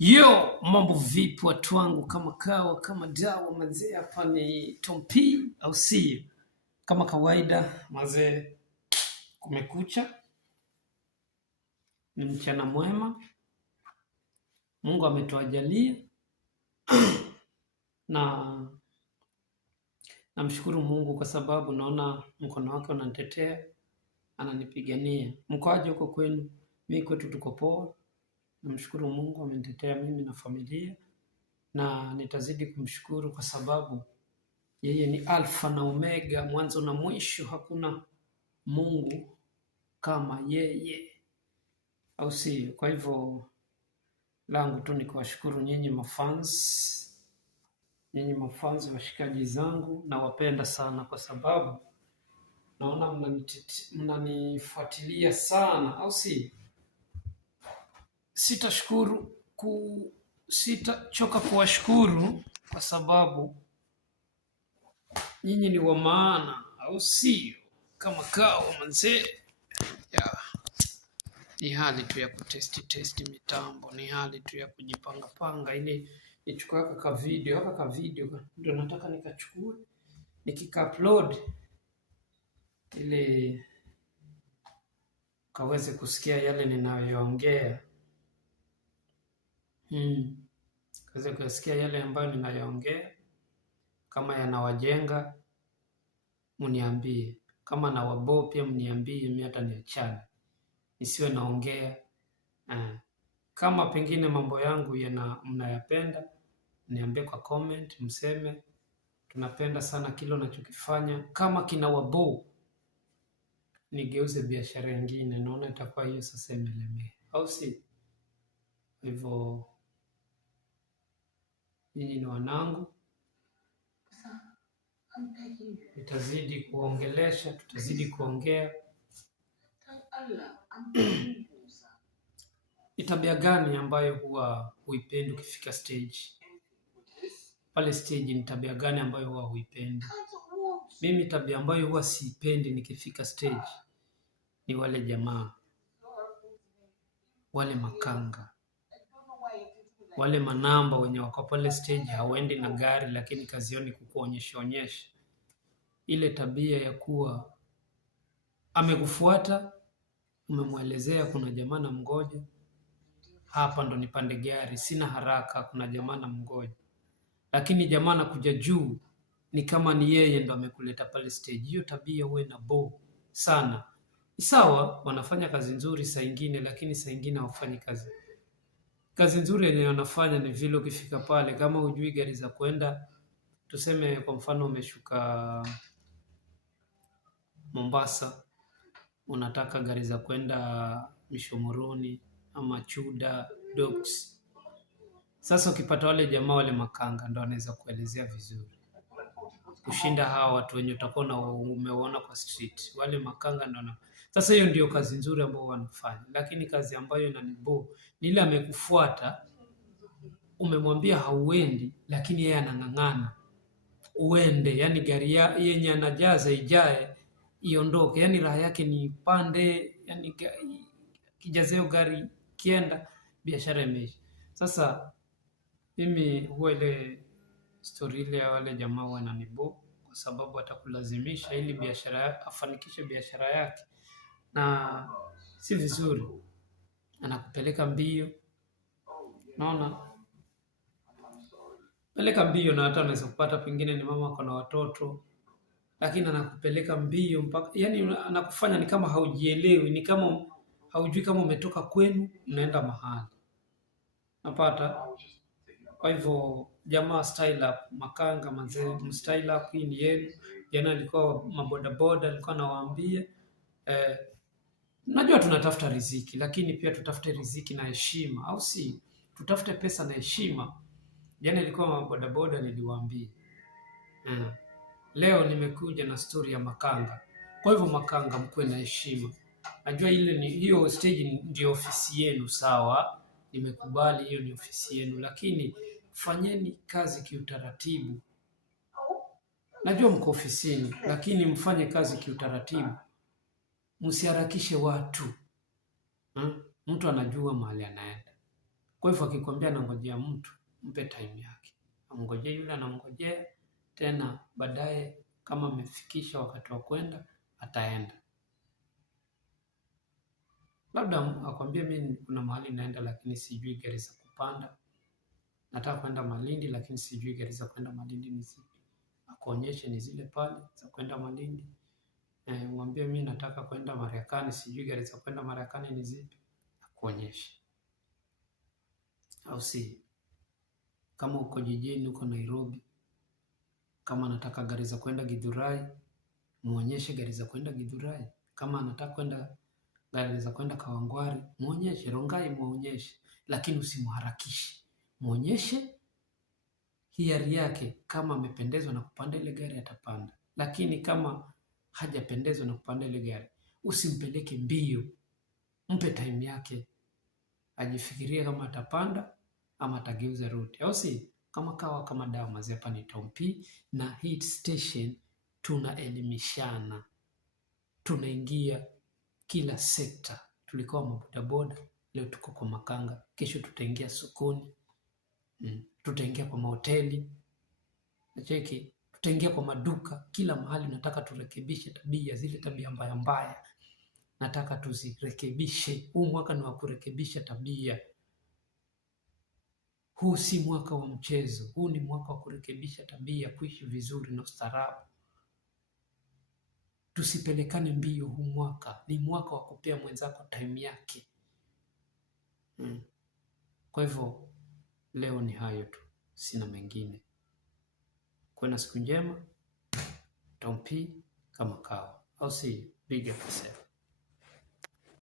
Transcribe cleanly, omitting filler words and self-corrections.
Yo, mambo vipi watu wangu, kama kawa kama dawa mazee, hapa ni Tom P au sio? Kama kawaida mazee, kumekucha, ni mchana mwema, Mungu ametuajalia na namshukuru Mungu kwa sababu naona mkono wake unanitetea, ananipigania. Mkoaje huko kwenu? Mimi kwetu tuko poa. Namshukuru Mungu amenitetea mimi na familia, na nitazidi kumshukuru kwa sababu yeye ni Alfa na Omega, mwanzo na mwisho. Hakuna Mungu kama yeye, au sio? Kwa hivyo langu tu ni kuwashukuru nyinyi mafans, washikaji zangu, nawapenda sana kwa sababu naona mnanifuatilia sana, au si? Sitachoka kuwashukuru kwa sababu nyinyi ni wa maana, au sio? Kama kawa manzee, ni hali tu ya kutesti mitambo, ni hali tu ya kujipanga ili nichukue aka video ndio nataka nikachukue nikika-upload ili kaweze kusikia yale ninayoongea, kaweze kusikia yale ambayo ninayoongea. Kama yanawajenga mniambie, kama na wabo pia mniambie, mimi hata niachane, nisiwe naongea. Kama pengine mambo yangu mnayapenda, niambie kwa comment, mseme tunapenda sana kile unachokifanya. Kama kina wabo, nigeuze biashara nyingine, naona itakuwa hiyo sasa imelemea, au si? Hivyo nyinyi ni wanangu, nitazidi kuongelesha, tutazidi kuongea. Ni tabia gani ambayo huwa huipendi ukifika stage? Pale stage ni tabia gani ambayo huwa huipendi? Mimi tabia ambayo huwa siipendi nikifika stage ni wale jamaa, wale makanga, wale manamba wenye wako pale stage hawaendi na gari, lakini kazi yao ni kukuonyesha. Ile tabia ya kuwa amekufuata, umemwelezea kuna jamaa na mgoja hapa ndo nipande gari, sina haraka, kuna jamaa na mgoja, lakini jamaa anakuja juu ni kama ni yeye ndo amekuleta pale stage. Hiyo tabia huwa ina bore sana. Sawa, wanafanya kazi nzuri saa ingine, lakini saa ingine hawafanyi kazi nzuri. Yenye wanafanya ni vile ukifika pale, kama hujui gari za kwenda, tuseme kwa mfano umeshuka Mombasa, unataka gari za kwenda Mishomoroni ama Chuda, Docks. Sasa ukipata wale jamaa wale makanga, ndo wanaweza kuelezea vizuri kushinda hawa watu wenye utakuwa umeona kwa street. Wale makanga ndo sasa, hiyo ndio kazi nzuri ambayo wanafanya. Lakini kazi ambayo inanibo ni ile amekufuata, umemwambia hauendi, lakini yeye anang'ang'ana uende. Yani gari yenye anajaza ijae iondoke, yani raha yake ni pande, yani kijazeo gari kienda, biashara imeisha. Sasa mimi huwa ile story ile ya wale jamaa wananibo, kwa sababu atakulazimisha ili afanikishe biashara yake, na si vizuri. Anakupeleka mbio, naona peleka mbio, na hata unaweza kupata pengine ni mama ako na watoto, lakini anakupeleka mbio mpaka, yani anakufanya ni kama haujielewi, ni kama haujui kama umetoka kwenu unaenda mahali, napata. Kwa hivyo jamaa, style up, makanga mazee, style up, hii ni yenu. Jana alikuwa mabodaboda, alikuwa anawaambia najua tunatafuta riziki, lakini pia tutafute riziki na heshima, au si? Tutafute pesa na heshima. Jana ilikuwa mabodaboda, niliwaambia. Leo nimekuja na story ya makanga. Kwa hivyo makanga, mkuwe na heshima. Najua hiyo stage ndio ofisi yenu, sawa, nimekubali, hiyo ni ofisi yenu, lakini fanyeni kazi kiutaratibu. Najua mko ofisini, lakini mfanye kazi kiutaratibu, msiharakishe watu. Mtu anajua mahali anaenda. Kwa hivyo akikwambia anangojea mtu, mpe time yake, amngojee yule anamngojea. Tena baadaye kama amefikisha wakati wa kwenda ataenda. Labda akwambie mimi kuna mahali naenda lakini sijui gari za kupanda, nataka kwenda Malindi lakini sijui gari za kwenda Malindi ni zipi. Akuonyeshe ni zile pale za kwenda Malindi. Mwambie mimi nataka kwenda Marekani, sijui gari za kwenda Marekani ni zipi, akuonyeshe. Au si kama uko jijini, uko Nairobi, kama anataka gari za kwenda Githurai, muonyeshe gari za kwenda Githurai. Kama anataka kwenda gari za kwenda Kawangware, muonyeshe. Rongai muonyeshe, lakini usimharakishe. Muonyeshe hiari yake. Kama amependezwa na kupanda ile gari atapanda, lakini kama hajapendezwa na kupanda ile gari, usimpeleke mbio. Mpe time yake, ajifikirie kama atapanda ama atageuza route. Au si kama kawa kama dawa mazi. Hapa ni Tom P na Hit Station, tunaelimishana, tunaingia kila sekta. Tulikuwa mabodaboda, leo tuko kwa makanga, kesho tutaingia sokoni, tutaingia kwa mahoteli, nacheki, tutaingia kwa maduka. Kila mahali nataka turekebishe tabia, zile tabia mbaya mbaya nataka tuzirekebishe. Huu mwaka ni wa kurekebisha tabia. Huu si mwaka wa mchezo, huu ni mwaka wa kurekebisha tabia, kuishi vizuri na ustaarabu. Tusipelekane mbio. Huu mwaka ni mwaka wa kupea mwenzako time yake. Kwa hivyo leo ni hayo tu, sina mengine. Kuwa na siku njema. Tom P kama kawa, au si big yourself.